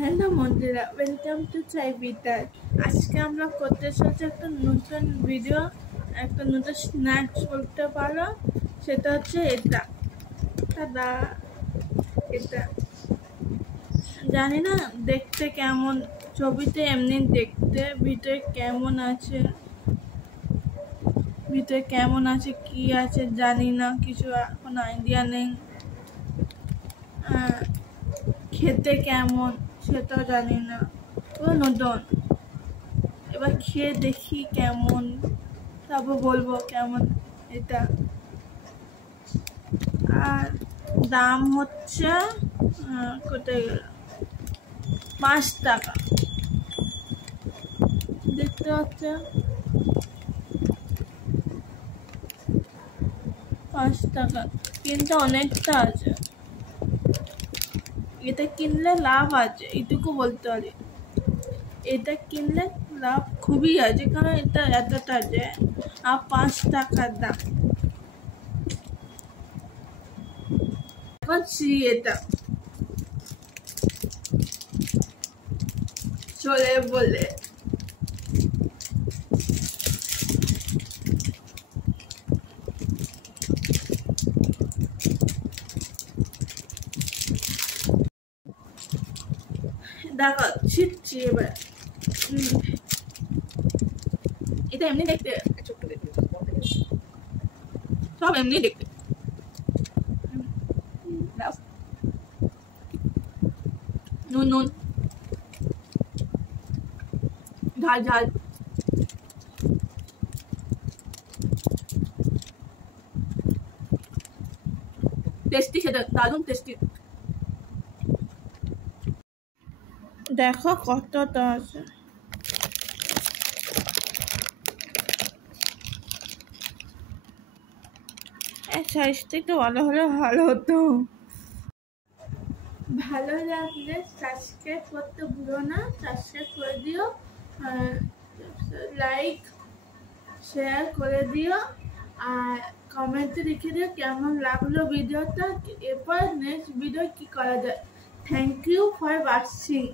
হ্যালো বন্ধুরা, welcome to চাই বিটার। আজকে আমরা করতে চলছি একটা নতুন ভিডিও, একটা নতুন স্ন্যাক্স বলতে পারো। সেটা হচ্ছে এটা এটা জানি না দেখতে কেমন, ছবিতে এমনি দেখতে, ভিতরে কেমন আছে কি আছে জানি না, কিছু এখন আইডিয়া নেই। খেতে কেমন সেটাও জানি না, পুরো নতুন। এবার খেয়ে দেখি কেমন, তারপর বলবো কেমন এটা। আর দাম হচ্ছে কোথায় গেল, 5 টাকা। দেখতে হচ্ছে 5 টাকা, কিন্তু অনেকটা আছে। এটা কিনলে লাভ আছে, এইটুকু বলতে পারি। এটা কিনলে লাভ খুবই আছে, কারণ এটা এতটা আছে আর 5 টাকার দাম। এটা চলে বলে দেখো, ছিটছি এবার। এটা এমনি দেখতে, সব এমনি দেখতে। নুন নুন, ঝাল ঝাল, টেস্টি, খেতে দারুণ টেস্টি। দেখো কতটা আছে। সাইজটা একটু ভালো হলে ভালো হতো। ভালো লাগলে সাবস্ক্রাইব করতে ভুলো না, সাবস্ক্রাইব করে দিও, লাইক শেয়ার করে দিও, আর কমেন্টে লিখে দিও কেমন লাগলো ভিডিওটা। এরপর নেক্সট ভিডিও কি করা যায়। Thank you for watching.